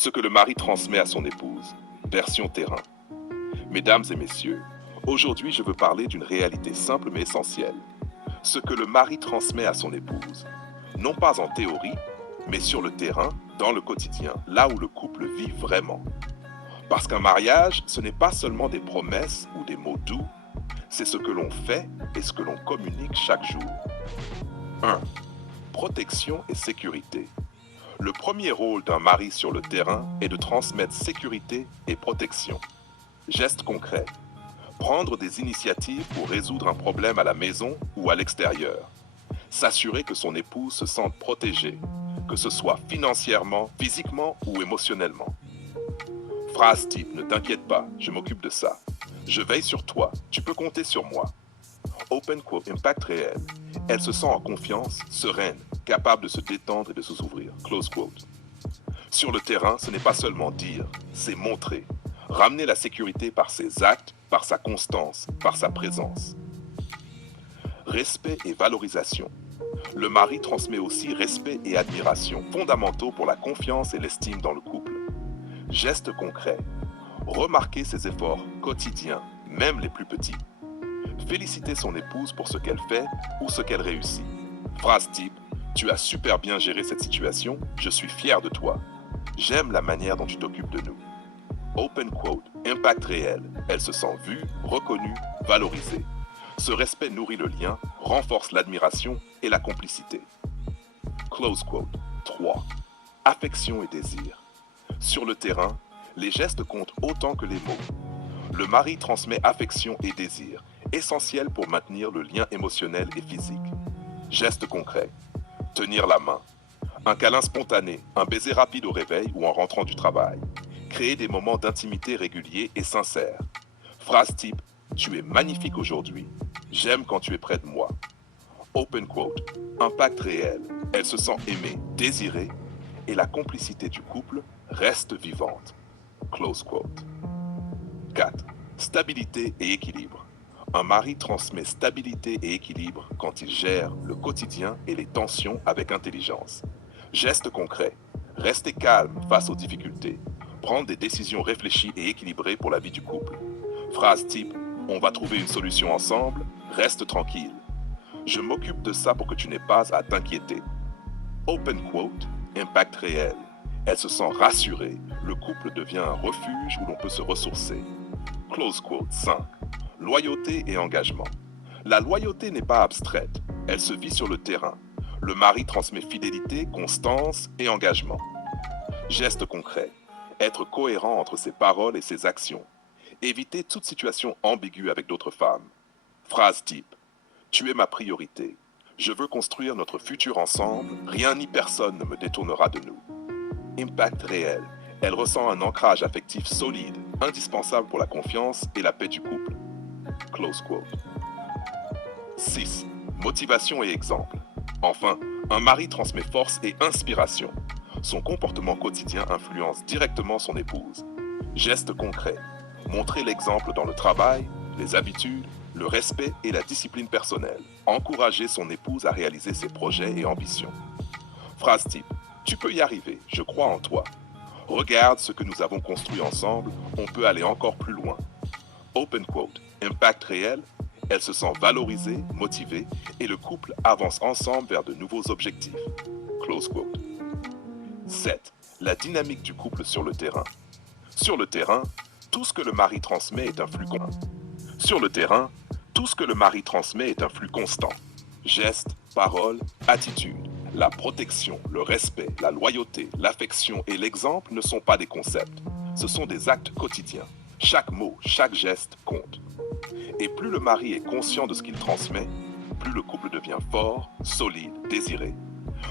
Ce que le mari transmet à son épouse, version terrain. Mesdames et messieurs, aujourd'hui je veux parler d'une réalité simple mais essentielle. Ce que le mari transmet à son épouse, non pas en théorie, mais sur le terrain, dans le quotidien, là où le couple vit vraiment. Parce qu'un mariage, ce n'est pas seulement des promesses ou des mots doux, c'est ce que l'on fait et ce que l'on communique chaque jour. 1. Protection et sécurité. Le premier rôle d'un mari sur le terrain est de transmettre sécurité et protection. Gestes concrets. Prendre des initiatives pour résoudre un problème à la maison ou à l'extérieur. S'assurer que son épouse se sente protégée, que ce soit financièrement, physiquement ou émotionnellement. Phrase type, ne t'inquiète pas, je m'occupe de ça. Je veille sur toi, tu peux compter sur moi. Open quote, impact réel. Elle se sent en confiance, sereine, capable de se détendre et de s'ouvrir. Close quote. Sur le terrain, ce n'est pas seulement dire, c'est montrer. Ramener la sécurité par ses actes, par sa constance, par sa présence. Respect et valorisation. Le mari transmet aussi respect et admiration, fondamentaux pour la confiance et l'estime dans le couple. Gestes concrets. Remarquer ses efforts quotidiens, même les plus petits. Féliciter son épouse pour ce qu'elle fait ou ce qu'elle réussit. Phrase type, tu as super bien géré cette situation, je suis fier de toi. J'aime la manière dont tu t'occupes de nous. Open quote, impact réel. Elle se sent vue, reconnue, valorisée. Ce respect nourrit le lien, renforce l'admiration et la complicité. Close quote. 3. Affection et désir. Sur le terrain, les gestes comptent autant que les mots. Le mari transmet affection et désir, essentiels pour maintenir le lien émotionnel et physique. Gestes concrets. Tenir la main. Un câlin spontané, un baiser rapide au réveil ou en rentrant du travail. Créer des moments d'intimité réguliers et sincères. Phrase type, tu es magnifique aujourd'hui. J'aime quand tu es près de moi. Open quote, impact réel. Elle se sent aimée, désirée, et la complicité du couple reste vivante. Close quote. 4. Stabilité et équilibre. Un mari transmet stabilité et équilibre quand il gère le quotidien et les tensions avec intelligence. Gestes concrets. Rester calme face aux difficultés. Prendre des décisions réfléchies et équilibrées pour la vie du couple. Phrase type, on va trouver une solution ensemble, reste tranquille. Je m'occupe de ça pour que tu n'aies pas à t'inquiéter. Open quote, impact réel. Elle se sent rassurée, le couple devient un refuge où l'on peut se ressourcer. Close quote 5. Loyauté et engagement. La loyauté n'est pas abstraite, elle se vit sur le terrain. Le mari transmet fidélité, constance et engagement. Gestes concrets. Être cohérent entre ses paroles et ses actions. Éviter toute situation ambiguë avec d'autres femmes. Phrase type. Tu es ma priorité. Je veux construire notre futur ensemble, rien ni personne ne me détournera de nous. Impact réel. Elle ressent un ancrage affectif solide, indispensable pour la confiance et la paix du couple. Close quote. 6. Motivation et exemple. Enfin, un mari transmet force et inspiration. Son comportement quotidien influence directement son épouse. Gestes concrets. Montrer l'exemple dans le travail, les habitudes, le respect et la discipline personnelle. Encourager son épouse à réaliser ses projets et ambitions. Phrase type. Tu peux y arriver, je crois en toi. Regarde ce que nous avons construit ensemble, on peut aller encore plus loin. Open quote, impact réel, elle se sent valorisée, motivée, et le couple avance ensemble vers de nouveaux objectifs. Close quote. 7. La dynamique du couple sur le terrain. Sur le terrain, tout ce que le mari transmet est un flux constant. Sur le terrain, tout ce que le mari transmet est un flux constant. Gestes, paroles, attitudes. La protection, le respect, la loyauté, l'affection et l'exemple ne sont pas des concepts. Ce sont des actes quotidiens. Chaque mot, chaque geste compte. Et plus le mari est conscient de ce qu'il transmet, plus le couple devient fort, solide, désiré.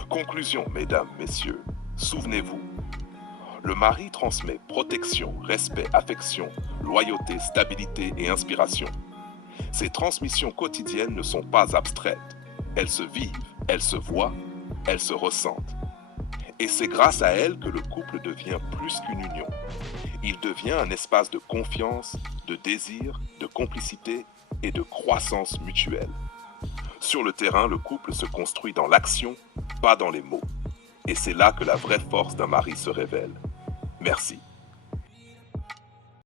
Conclusion, mesdames, messieurs, souvenez-vous, le mari transmet protection, respect, affection, loyauté, stabilité et inspiration. Ces transmissions quotidiennes ne sont pas abstraites. Elles se vivent, elles se voient, elles se ressentent. Et c'est grâce à elles que le couple devient plus qu'une union. Il devient un espace de confiance, de désir, de complicité et de croissance mutuelle. Sur le terrain, le couple se construit dans l'action, pas dans les mots. Et c'est là que la vraie force d'un mari se révèle. Merci.